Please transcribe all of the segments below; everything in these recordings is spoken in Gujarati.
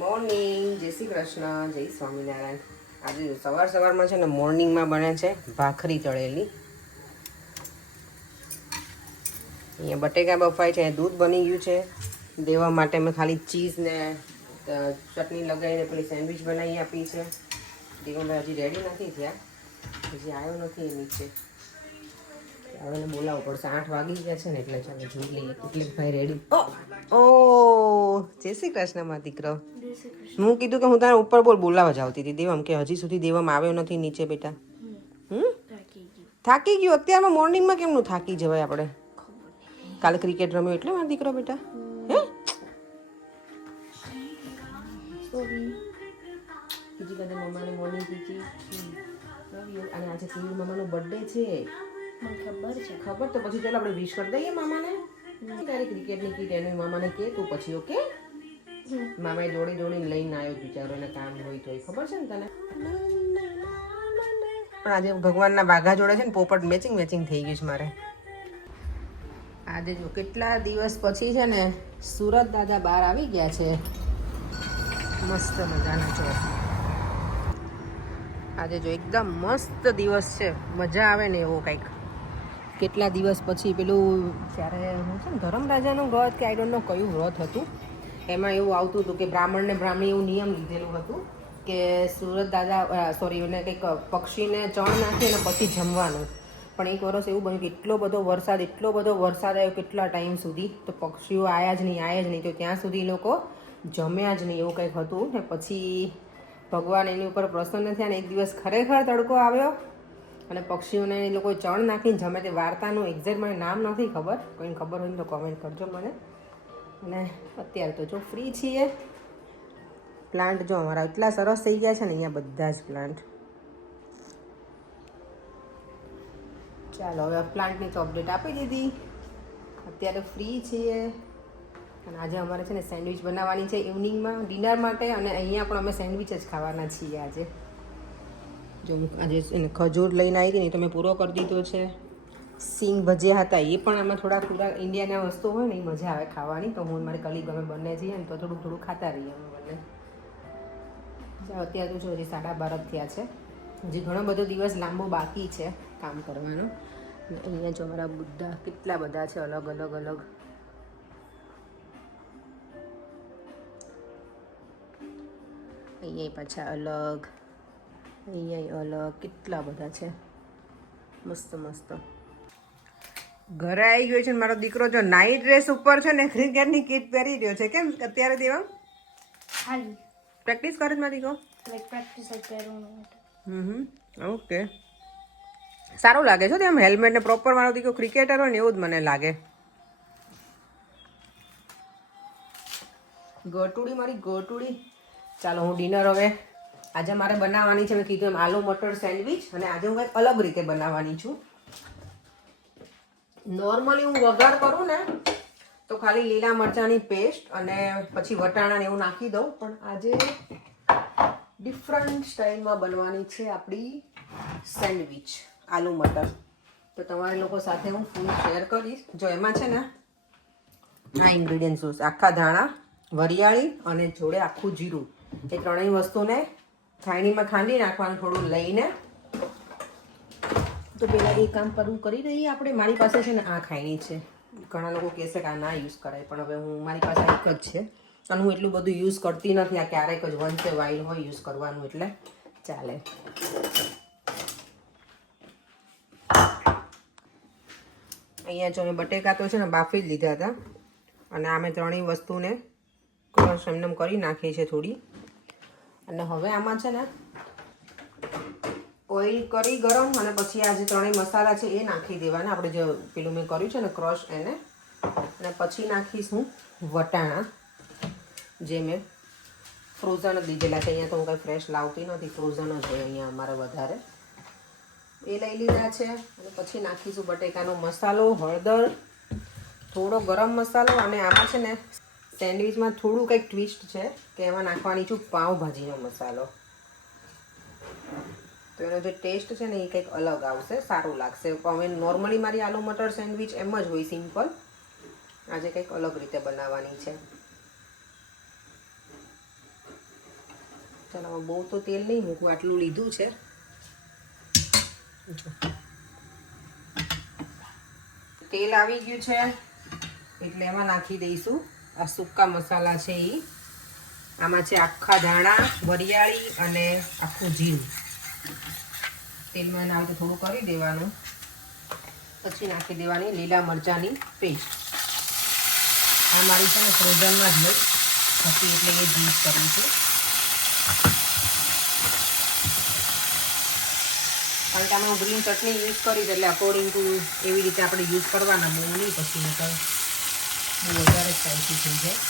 મોર્નિંગ, જય શ્રી કૃષ્ણ, જય સ્વામિનારાયણ. આજે સવારમાં છે ને મોર્નિંગમાં બને છે ભાખરી તળેલી. અહીંયા બટેકા બફાય છે, દૂધ બની ગયું છે. દેવા માટે મેં ખાલી ચીઝ ને ચટણી લગાવીને પેલી સેન્ડવિચ બનાવી આપી છે. દેવા હજી રેડી નથી થયા, હજી આવ્યો નથી એ નીચે. હવે એને બોલાવવું પડશે, 8 વાગી ગયા છે ને એટલે ચાલો જોઈ લઈએ. એટલે ભાઈ રેડી. ઓ જય શ્રી કૃષ્ણ માં દીકરો. હું કીધું કે હું તારા ઉપર બોલાવા જ આવતી હતી દેવમ, કે હજી સુધી દેવમ આવ્યો નથી નીચે બેટા. થાકી ગયો અત્યારમાં મોર્નિંગમાં કેમનું થાકી જવાય આપણે? કાલે ક્રિકેટ રમ્યો એટલે મારો દીકરો બેટા. હે બીજી કદે મમ્માને મોર્નિંગ કીધી અને આજે પીવી મમ્માનો બર્થડે છે. ખબર તો પછી ચાલો આપણે વિશ કરી દઈએ મામાને. તારી ક્રિકેટની કીટ એની મામાને કે તું પછી. ઓકે મામાએ દોડીને લઈને આવ્યો બિચારો, એને કામ હોય તો ખબર છે ને તને. પણ આજે ભગવાનના વાઘા જોડે છે ને પોપટ મેચિંગ થઈ ગયું છે મારે. આજે જો કેટલા દિવસ પછી છે ને સુરત દાદા બહાર આવી ગયા છે. મસ્ત મજાના છો. આજે જો એકદમ મસ્ત દિવસ છે, મજા આવે ને એવો કંઈક. કેટલા દિવસ પછી પેલું જ્યારે હું છે ને ધર્મરાજાનું વ્રત કે આઈ ડોન્ટ નો કયું વ્રત હતું, એમાં એવું આવતું હતું કે બ્રાહ્મણને બ્રાહ્મણી એવું નિયમ લીધેલું હતું કે સુરત દાદા એને કંઈક પક્ષીને ચણ નાખી અને પછી જમવાનું. પણ એક વર્ષ એવું બન્યું કે એટલો બધો વરસાદ આવ્યો કેટલા ટાઈમ સુધી, તો પક્ષીઓ આવ્યા જ નહીં. તો ત્યાં સુધી લોકો જમ્યા જ નહીં એવું કંઈક હતું. ને પછી ભગવાન એની ઉપર પ્રસન્ન થયા ને એક દિવસ ખરેખર તડકો આવ્યો અને પક્ષીઓને એ લોકો ચણ નાખીને જમે. તે વાર્તાનું એક્ઝેક્ટ મને નામ નથી ખબર, કોઈને ખબર હોય તો કોમેન્ટ કરજો મને. અને અત્યારે તો જો ફ્રી છીએ. પ્લાન્ટ જો અમારા એટલા સરસ થઈ ગયા છે ને અહીંયા બધા જ પ્લાન્ટ. ચાલો હવે પ્લાન્ટની તો અપડેટ આપી દીધી. અત્યારે ફ્રી છીએ અને આજે અમારે છે ને સેન્ડવિચ બનાવવાની છે ઇવનિંગમાં ડિનર માટે. અને અહીંયા પણ અમે સેન્ડવિચ જ ખાવાના છીએ આજે. જો આજે એને ખજૂર લઈને આવી હતી ને તો મેં પૂરો કરી દીધો છે. સિંગ ભજીયા હતા, એ પણ આમાં થોડા ઇન્ડિયાના વસ્તુ હોય ને એ મજા આવે ખાવાની. તો હું મારી કલીગ અમે બંને જઈએ ને તો થોડું ખાતા રહીએ અમે બંને. અત્યારે તો જો હજી 12:30 થયા છે, હજી ઘણો બધો દિવસ લાંબો બાકી છે કામ કરવાનો. અહીંયા જો અમારા બુદ્ધા કેટલા બધા છે, અલગ અલગ. અહીંયા પાછા અલગ, અહીંયા અલગ, કેટલા બધા છે મસ્ત. ઘરે આવી ગયો છે ને મારો દીકરો. જો નાઇટ ડ્રેસ ઉપર છે ને ક્રિકેટની કીટ પહેરી રહ્યો છે. કેમ અત્યારે દેવા પ્રેક્ટિસ કરે છે મારો દીકરો? ઓકે, સારું લાગે છે તેમ હેલ્મેટ ને પ્રોપર. મારો દીકરો ક્રિકેટર હોય ને એવું જ મને લાગે. ગોટુડી. ચાલો હું ડિનર હવે આજે મારે બનાવવાની છે. મેં કીધું એમ આલુ મટર સેન્ડવિચ. અને આજે હું કંઈક અલગ રીતે બનાવવાની છું. નોર્મલી હું વઘાર કરું ને તો ખાલી લીલા મરચાંની પેસ્ટ અને પછી વટાણા ને એવું નાખી દઉં. પણ આજે ડિફરન્ટ સ્ટાઇલમાં બનવાની છે આપણી સેન્ડવિચ આલુ મટર. તો તમારા લોકો સાથે હું ફૂલ શેર કરીશ. જો એમાં છે ને આ ઇન્ગ્રીડિયન્ટ્સ: આખા ધાણા, વરિયાળી અને જોડે આખું જીરું. એ ત્રણેય વસ્તુને ખાયણીમાં ખાંડી નાખવાનું થોડું લઈને. તો પહેલાં એ કામ કરવું કરી દઈએ આપણે. મારી પાસે છે ને આ ખાયણી છે. ઘણા લોકો કહેશે કે આ ના યુઝ કરાય, પણ હવે મારી પાસે એક જ છે અને હું એટલું બધું યુઝ કરતી નથી. આ ક્યારેક જ વન્સ એ વાઇલ હોય યુઝ કરવાનું એટલે ચાલે. અહીંયા જો મેં બટેકા તો છે ને બાફી જ લીધા હતા અને આ મેં ત્રણેય વસ્તુને ક્રશ એમને કરી નાખી છે થોડી. અને હવે આમાં છે ને ઓઇલ કરી ગરમ અને પછી આ જે ત્રણેય મસાલા છે એ નાખી દેવાના. આપણે જે પેલું મેં કર્યું છે ને ક્રશ એને. અને પછી નાખીશું વટાણા, જે મેં ફ્રોઝન જ લીધેલા છે. અહીંયા તો હું કંઈ ફ્રેશ લાવતી નથી, ફ્રોઝન જ હોય અહીંયા અમારે વધારે. એ લઈ લીધા છે. અને પછી નાખીશું બટેકાનો મસાલો, હળદર, થોડો ગરમ મસાલો. અને આમાં છે ને સેન્ડવિચમાં થોડું કંઈક ટ્વિસ્ટ છે કે એમાં નાખવાની છું પાઉંભાજીનો મસાલો. તો એનો જે ટેસ્ટ છે ને એ કંઈક અલગ આવશે, સારું લાગશે. હવે નોર્મલી મારી આલુ મટર સેન્ડવિચ એમ જ હોય સિમ્પલ. આજે કંઈક અલગ રીતે બનાવવાની છે. ચાલો બહુ તો તેલ નહીં મૂકવું, આટલું લીધું છે. તેલ આવી ગયું છે એટલે એમાં નાખી દઈશું આ સૂકા મસાલા છે એ. આમાં છે આખા ધાણા, વરિયાળી અને આખું જીરું. તેલમાં નાખી થોડું કરી દેવાનું, પછી નાખી દેવાની લીલા મરચાંની પેસ્ટ. આ મારી છે ને ફ્રોઝનમાં જ લઈ હતી એટલે એ જ યુઝ કરું છું. કારણ કે આમાં હું ગ્રીન ચટણી યુઝ કરીશ એટલે અકોર્ડિંગ ટુ એવી રીતે આપણે યુઝ કરવાના, બહુ નહીં પછી નકર બહુ વધારે સ્પાઈસી થઈ જાય.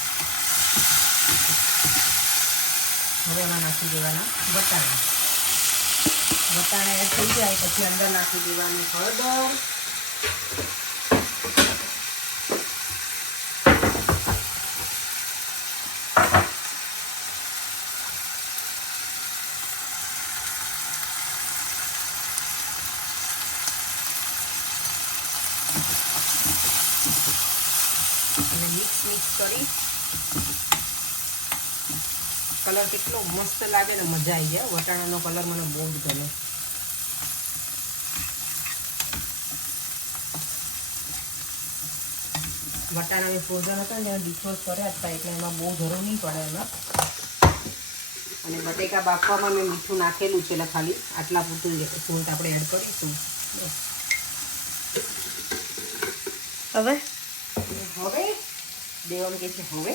હવે એમાં નાખી દેવાના વટાણા. વટાણા એડ થઈ જાય પછી અંદર નાખી દેવાનું હળદર, અને મિક્સ કરી. કલર કેટલો મસ્ત લાગે ને, મજા આવી જાય. વટાણાનો કલર મને બહુ જ ગમે. વટાણા એ ફ્રોઝન હતા ને ડિફ્રોઝ કર્યા હતા એટલે એમાં બહુ જરૂર નહીં પડે એમાં. અને બટેકા બાફવામાં મેં મીઠું નાખેલું છે એટલે ખાલી આટલા પૂરતું સોલ્ટ આપણે એડ કરીશું. હવે દેવમ કે છે હવે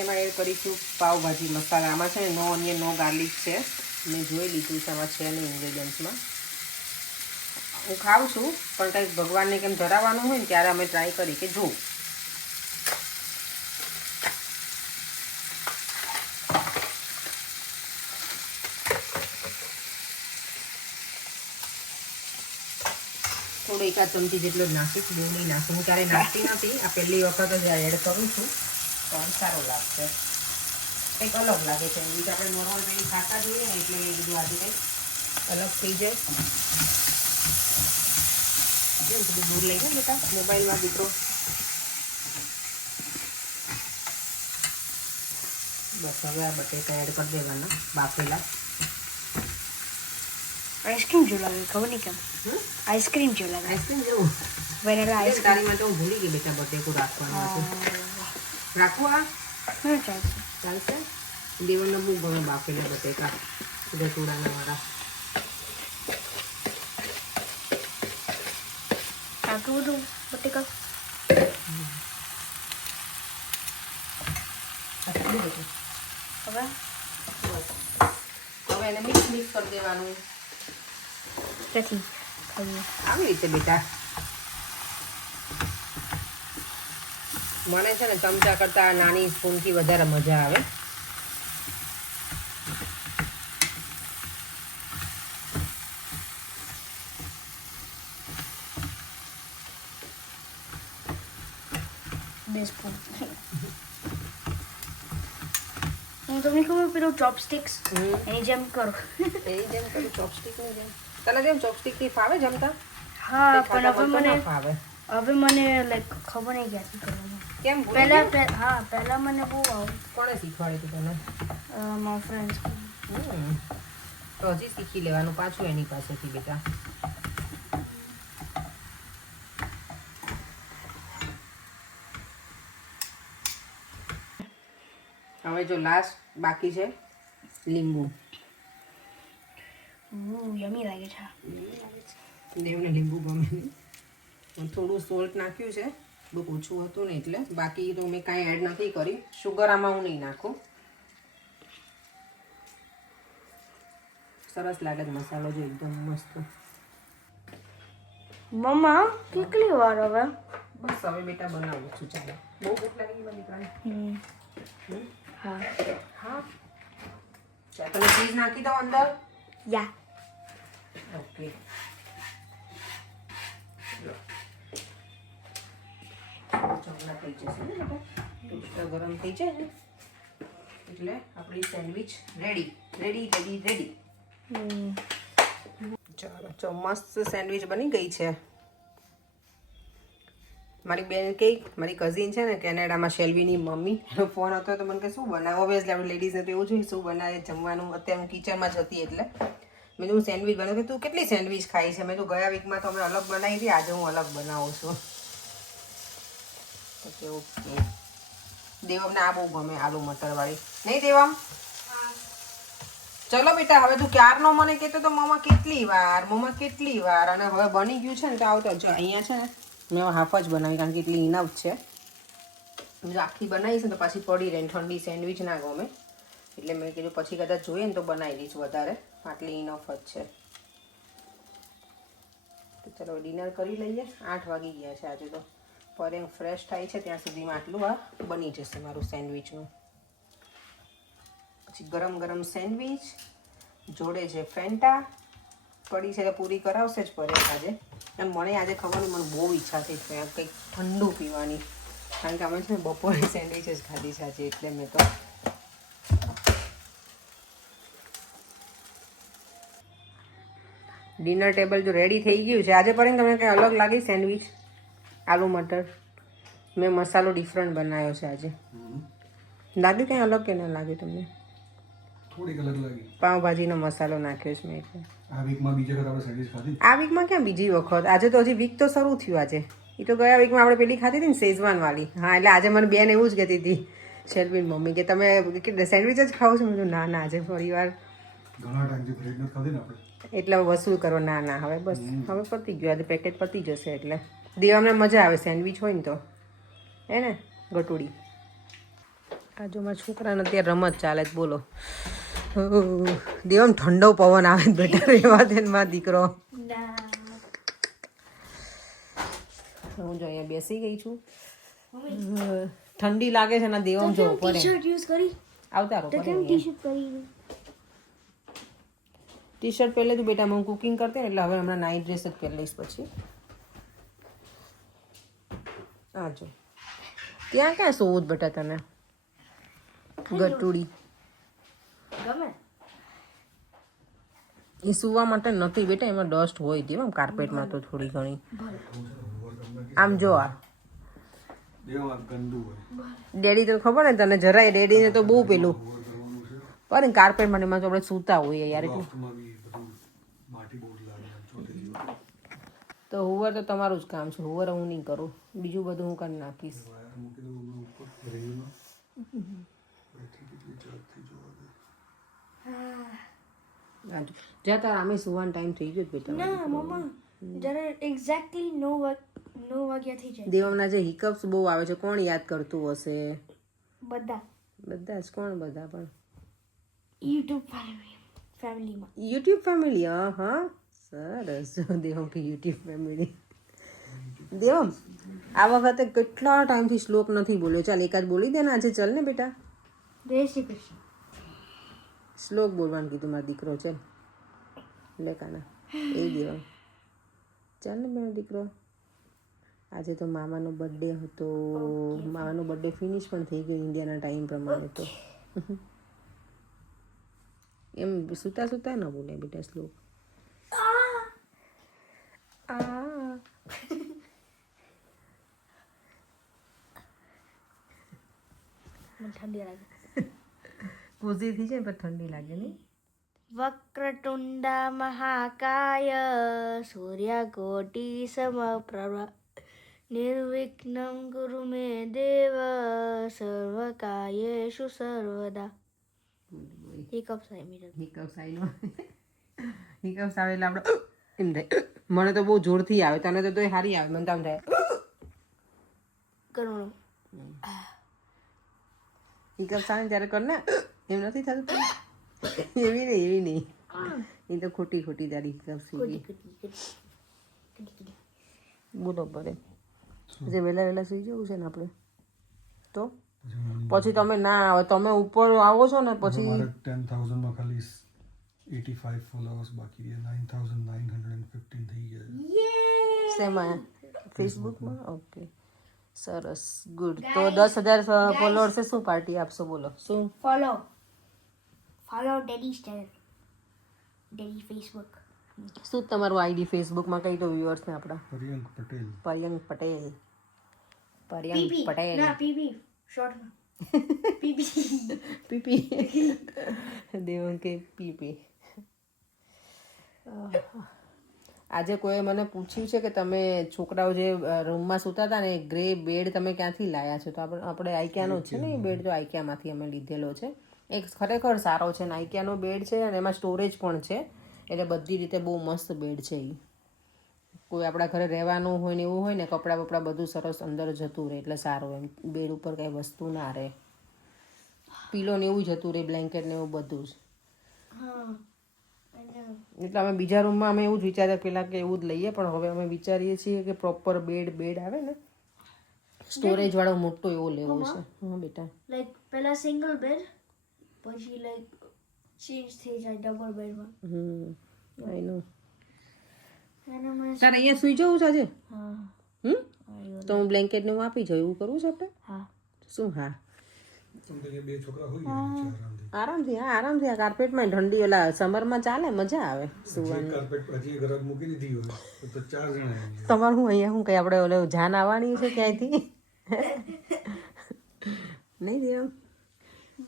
એમાં એડ કરીશું પાવભાજી મસાલા. આમાં છે ને નો ઓનિયન નો ગાર્લિક છે, મેં જોઈ લીધું છે, આમાં છે નહીં ઇન્ગ્રેડિયન્ટ્સમાં. હું ખાઉં છું પણ કંઈક ભગવાનને કેમ ધરાવવાનું હોય ને ત્યારે અમે ટ્રાય કરી કે જો. થોડો એકાદ ચમચી જેટલો જ નાખીશ, બહુ નહીં નાખું. હું ક્યારે નાખતી નથી, આ પહેલી વખત જ એડ કરું છું પણ સારો લાગશે, કંઈક અલગ લાગે છે. એવી રીતે આપણે નોર્મલ પેલી ખાતા જોઈએ ને એટલે એ બધું આજે કંઈક અલગ થઈ જાય. જેમ થોડું દૂર લઈ જાય બેટા મોબાઈલમાં દીકરો. બસ હવે આ બટેકા એડ કરી દેવાના બાફેલા. આઈસ્ક્રીમ જેવું લાગે, ખબર નહીં કેમ. આઈસ્ક્રીમ જેવું લાગે. આઈસ્ક્રીમ જેવું વેનીલા આઈસ્ક્રીમ. તારી માટે હું ભૂલી ગઈ બેટા બટેકું રાખવાનું હતું. રાખવું આ ચાલશે. દેવનને બહુ ગમે બાફેલા બટેકા ગટોડાના મારા. આટલું બધું બટેકા હવે એને મિક્સ કરી દેવાનું. આવી રીતે બેટા મને છે ને ચમચા કરતા નાની સ્પૂનથી વધારે મજા આવે. હું તમને કહું પેલું ચોપસ્ટિક્સ એની જેમ કરો. એની જેમ કરું ચોપસ્ટિકની જેમ. તને જેમ ચોપસ્ટિકથી ફાવે જમતા? હા પણ હવે મને ફાવે. હવે મને લાઈક ખબર નહીં ક્યાંથી કરવાનું. કેમ પહેલા મને બહુ આવું. કોણે શીખવાડ્યું હતું તને? મારા ફ્રેન્ડ્સ. તો હજી શીખી લેવાનું પાછું એની પાસેથી બેટા. હવે જો લાસ્ટ બાકી છે લીંબુ. યમી લાગે છે. દેવને લીંબુ ગમે નહીં. થોડું સોલ્ટ નાખ્યું છે, બહુ ઓછું હતું ને એટલે. બાકી તો મેં કાંઈ એડ નથી કરી. શુગર આમાં હું નહીં નાખું. સરસ લાગે છે મસાલો જો એકદમ મસ્ત. મમ્મા કેટલી વાર હવે? બસ હવે બેટા બનાવું છું. ચાલો બહુ ભૂખ લાગી મારી દીકરાને. હા હા ચાલ તમે ચીઝ નાખી દો અંદર. યા ઓકે ચોકડા થઈ જશે ને બેટા. ટોસ્ટર ગરમ થઈ જાય ને એટલે આપણી sandwich ready ready ready ready. ચાલો જો મસ્ત સેન્ડવિચ બની ગઈ છે. મારી બેન કઈ મારી કઝિન છે ને કેનેડામાં શેલ્વીની મમ્મી એનો ફોન હતો તો મને કે શું બનાવો ઓબ્વિયસલી આપણે લેડીઝને તો એવું જોઈએ શું બનાવે જમવાનું અત્યારે હું કિચનમાં જ હતી એટલે મેં હું સેન્ડવિચ બનાવી તું કેટલી સેન્ડવિચ ખાઈ છે મેં તો ગયા વીકમાં તો અમે અલગ બનાવી હતી આજે હું અલગ બનાવું છું તો ઓકે દેવમને આ બહુ ગમે આલુ મટરવાળી નહીં દેવમ ચલો બેટા હવે તું ક્યારનો મને કહેતો તો મમ્મા કેટલી વાર અને હવે બની ગયું છે ને તો આવતો જો અહીંયા છે ને મેં હાફ જ બનાવી કારણ કે એટલી ઇનફ છે જો આખી બનાવીશ ને તો પાછી પડી રહે ઠંડી સેન્ડવિચ ના ગમે એટલે મેં કીધું પછી કદાચ જોઈએ ને તો બનાવી દઈશ વધારે આટલી ઇનફ જ છે તો ચલો ડિનર કરી લઈએ 8 વાગી ગયા છે આજે તો પર ફ્રેશ થાય છે ત્યાં સુધીમાં આટલું આ બની જશે મારું સેન્ડવિચનું પછી ગરમ સેન્ડવિચ જોડે છે ફેન્ટા પડી છે તો પૂરી કરાવશે જ પડે આજે અને મને આજે ખબર મને બહુ ઈચ્છા થઈ છે કંઈક ઠંડુ પીવાની કારણ કે અમે છે ને બપોરે સેન્ડવિચ જ ખાધી છે આજે એટલે મેં તો ડિનર ટેબલ જો રેડી થઈ ગયું છે આજે પણ તમને કંઈ અલગ લાગી સેન્ડવિચ આલુ મટર મેં મસાલો ડિફરન્ટ બનાવ્યો છે આજે લાગ્યું કંઈ અલગ કે ના લાગ્યું તમને થોડીક અલગ લાગી પાવભાજીનો મસાલો નાખ્યો છે મેં એટલે આ વીકમાં બીજી વખત આપણે સેન્ડવિચ ખાધી આ વીકમાં ક્યાં બીજી વખત આજે તો હજી વીક તો શરૂ થયું આજે એ તો ગયા વીકમાં આપણે પેલી ખાધી હતી ને શેઝવાન વાળી હા એટલે આજે મને બેન એવું જ કહેતી હતી શેલ્વીન મમ્મી કે તમે સેન્ડવિચ જ ખાઓ છો મેં ના આજે ફરી વાર ઘણા ટાઈમથી બ્રેડ નથી ખાધી ને આપણે એટલે વસૂલ કરો ના હવે બસ હવે પતી ગયું આજે પેકેટ પતી જશે એટલે દેવામને મજા આવે સેન્ડવિચ હોય ને તો હે ને ગટુડી આ જો મારા છોકરાને અત્યારે રમત ચાલે જ બોલો દેવમ ઠંડો પવન આવે બેટા રહેવા દે ને મારો દીકરો હું જો અહીંયા બેસી ગઈ છું ઠંડી લાગે છે ને દેવમ જો પડે ટી-શર્ટ યુઝ કરી આવતારો તો કેમ ટી-શર્ટ કરી ટી શર્ટ પહેલે તું બેટા હું કુકિંગ કરતી ને એટલે હવે હમણાં નાઇટ ડ્રેસ જ પહેરી લઈશ પછી હા જો ત્યાં ક્યાં સોવું જ બેટા તને ગટુડી ગમે એ સુવા માટે નથી બેટા એમાં ડસ્ટ હોય હતી એમ કાર્પેટમાં તો થોડી ઘણી આમ જો આ દેવા ગંદુ હોય ડેડી તો ખબર ને તને જરાય ડેડીને તો બહુ પેલું પણ કાર્પેટમાં એમાં તો આપણે સૂતા હોઈએ યાર એટલું લોફ્ટમાં બી બધું માટી બહુ જ લાગે ચોટેલી હોય. તો હુવર તો તમારું જ કામ છે હુવર હું નહીં કરું બીજું બધું હું કરી નાખીશ વાયર મૂકી દઉં હમણાં ઉપર રેલમાં બેઠી કેટલી ઝડપથી જોવા દે જ્યાં તાર આમે સુવાનો ટાઈમ થઈ ગયો જ બેટા ના મમ્મા જ્યારે એક્ઝેક્ટલી 9 વાગ્યા થઈ જાય દેવમના જે હિકઅપ્સ બહુ આવે છે કોણ યાદ કરતું હશે બધા બધા જ કોણ બધા પણ યુટ્યુબ ફેમિલીમાં યુટ્યુબ ફેમિલી હા સરસ દેવમ કે યુટ્યુબ ફેમિલી દેવમ આ વખતે કેટલા ટાઈમથી શ્લોક નથી બોલ્યો ચાલ એકાદ બોલી દે ને આજે ચાલ ને બેટા જય શ્રી કૃષ્ણ શ્લોક બોલવાનું કીધું મારો દીકરો છે લે કાના એ દેવમ ચાલ ને મારો દીકરો આજે તો મામાનો બર્થડે હતો મામાનો બર્થડે ફિનિશ પણ થઈ ગયો ઇન્ડિયાના ટાઈમ પ્રમાણે તો એમ સુતા ન બોલે બેટા શ્લોક મને ઠંડી લાગે ખુશી થઈ જાય પણ ઠંડી લાગે નહીં વક્રતુંડા મહાકાય સૂર્યકોટી સમપ્રભ નિર્વિઘ્नं કુરુ મે દેવ સર્વકાર્યેષુ સર્વદા હિકઅપ્સ આવી મીટર હિકઅપ્સ આવીનો હિકઅપ્સ આવે એટલે આપણે એમ થાય મને તો બહુ જોરથી આવે તને તો તોય સારી આવે મને તો આમ થાય કરવાનું હિકઅપ્સ આવે ને ત્યારે કર ને એમ નથી થતું એવી નહીં એ તો ખોટી તારી હિકઅપ્સ બોલો પડે જે વહેલા સુઈ જવું છે ને આપણે તો પછી તમે ના આવે તમે ઉપર આવો છો ને પછી મારે 10,000 માં ખાલી 85 ફોલોઅર્સ બાકી રહ્યા 9,915 થઈ ગયા શેમાં ફેસબુકમાં ઓકે સરસ ગુડ તો 10,000 ફોલોઅર્સે શું પાર્ટી આપશો બોલો શું follow daddy's channel daddy Facebook શું તમારું આઈડી ફેસબુકમાં કઈ તો વ્યુઅર્સને આપણા પ્રિયંક પટેલ પયંક પટેલ પરિયંક પીપી પટેલ ના પીપી શોર્ટમાં પીપી પીપી દેવંકે પીપી. આજે કોઈ મને પૂછ્યું છે કે તમે છોકરાઓ જે રૂમમાં સૂતા હતા ને ગ્રે બેડ તમે ક્યાંથી લાયા છો? તો આપણે આઈક્યાનો જ છે ને એ બેડ, તો આઈક્યામાંથી અમે લીધેલો છે. એક ખરેખર સારો છે ને આઈક્યાનો બેડ છે અને એમાં સ્ટોરેજ પણ છે, એટલે બધી રીતે બહુ મસ્ત બેડ છે એ. કોઈ આપણા ઘરે રહેવાનું હોય ને એવું હોય ને કપડાં બપડા બધું સરસ અંદર જતું રહે એટલે સારું એમ. બેડ ઉપર કંઈ વસ્તુ ના રહે, પીલો ને એવું જતું રહે, બ્લેન્કેટ ને એવું બધું જ. હા એટલે અમે બીજા રૂમમાં અમે એવું જ વિચાર્યા પહેલાં કે એવું જ લઈએ, પણ હવે અમે વિચારીએ છીએ કે પ્રોપર બેડ આવે ને સ્ટોરેજ વાળો મોટો એવો લેવો છે. હા બેટા, લાઈક પહેલા સિંગલ બેડ પછી લાઈક ચેન્જ થઈ જાય ડબલ બેડમાં. આઈ નો. અને મને તારે અહીંયા સુઈ જવું છે આજે? હા તો હું બ્લેન્કેટ ને હું આપી જાઉં, એવું કરવું છે આપણે? હા શું? હા સમજો બે છોકરા હોય આરામથી. આરામથી, હા આરામથી. આ કાર્પેટમાં ઠંડી ઓલા સમરમાં ચાલે, મજા આવે સુવાની. કાર્પેટ પછી ઘર મૂકી દીધી હોય તો 4 જણા આવી જાય. તમારે હું અહીંયા શું કઈ આપણે ઓલે જાન આવવાની છે ક્યાંયથી? નહીં દેવ,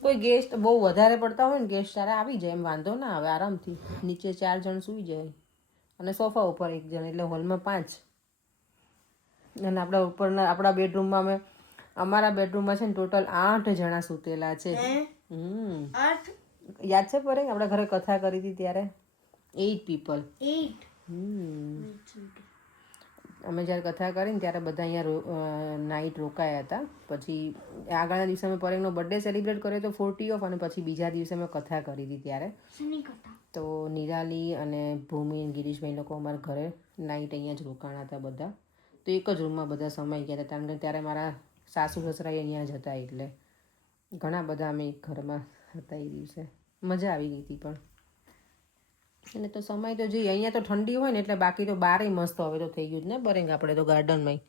કોઈ ગેસ્ટ બહુ વધારે પડતા હોય ને ગેસ્ટ ત્યારે આવી જાય, એમ વાંધો ના આવે, આરામથી નીચે 4 જણ સૂઈ જાય અને સોફા ઉપર 1 જણ, એટલે હોલમાં 5. અને આપણા ઉપરના આપણા બેડરૂમમાં અમારા બેડરૂમમાં છે ને ટોટલ 8 જણા સૂતેલા છે. 8 યાદ છે પરે આપણે ઘરે કથા કરી હતી ત્યારે? 8 પીપલ. 8 અમે જ્યારે કથા કરીને ત્યારે બધા અહીંયા નાઇટ રોકાયા હતા. પછી આગળના દિવસે અમે પરેશનો બર્થડે સેલિબ્રેટ કર્યો તો 40 ઓફ, અને પછી બીજા દિવસે અમે કથા કરી હતી ત્યારે. શની કથા? તો નિરાલી અને ભૂમિ અને ગિરીશભાઈ લોકો અમારા ઘરે નાઇટ અહીંયા જ રોકાણા હતા બધા. તો એક જ રૂમમાં બધા સમાઈ ગયા હતા, કારણ કે ત્યારે મારા સાસુ સસરા અહીંયા જ હતા, એટલે ઘણા બધા અમે એક ઘરમાં હતા એ દિવસે. મજા આવી ગઈ હતી. પણ એટલે તો સમય તો જોઈએ, અહીંયા તો ઠંડી હોય ને એટલે, બાકી તો બારે મસ્ત હવે તો થઈ ગયું જ ને બરેંગ. આપણે તો ગાર્ડનમાં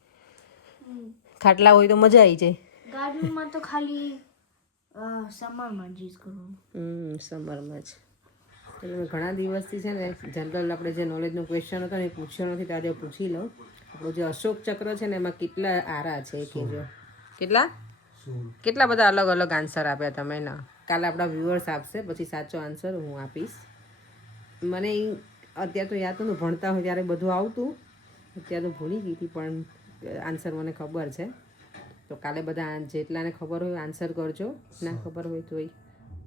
ખાટલા હોય તો મજા આવી જાય. ગાર્ડનમાં તો ખાલી સમરમાં જ યુઝ કરવાનું. સમરમાં જ. એટલે ઘણા દિવસથી છે ને જનરલ આપણે જે નોલેજનો ક્વેશ્ચન હતો ને એ પૂછ્યો નથી, તો આજે પૂછી લઉં. આપણું જે અશોક ચક્ર છે ને એમાં કેટલા આરા છે એ કહેજો. કેટલા બધા અલગ અલગ આન્સર આપ્યા તમે ના? કાલે આપણા વ્યુઅર્સ આપશે, પછી સાચો આન્સર હું આપીશ. મને અત્યારે તો યાદ નહોતું, ભણતા હોય ત્યારે બધું આવતું, અત્યારે તો ભૂલી ગઈ હતી, પણ આન્સર મને ખબર છે. તો કાલે બધા જેટલાને ખબર હોય આન્સર કરજો, ના ખબર હોય તોય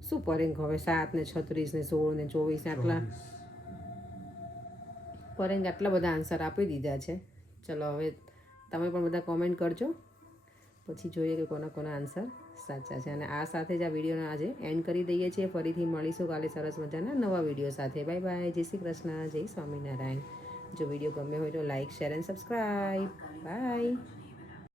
શું પરેંગ હવે 7 ને 36 ને 16 ને 24 આટલા પરેંગ આટલા બધા આન્સર આપી દીધા છે. ચલો હવે તમે પણ બધા કોમેન્ટ કરજો, પછી જોઈએ કે કોના કોના આન્સર સાચા છે. અને આ સાથે જ આ વિડીયોને આજે એન્ડ કરી દઈએ છીએ. ફરીથી મળીશું કાલે સરસ મજાના નવા વિડીયો સાથે. બાય બાય, જય શ્રી કૃષ્ણ, જય સ્વામિનારાયણ. જો વિડીયો ગમ્યો હોય તો like, share and subscribe. By.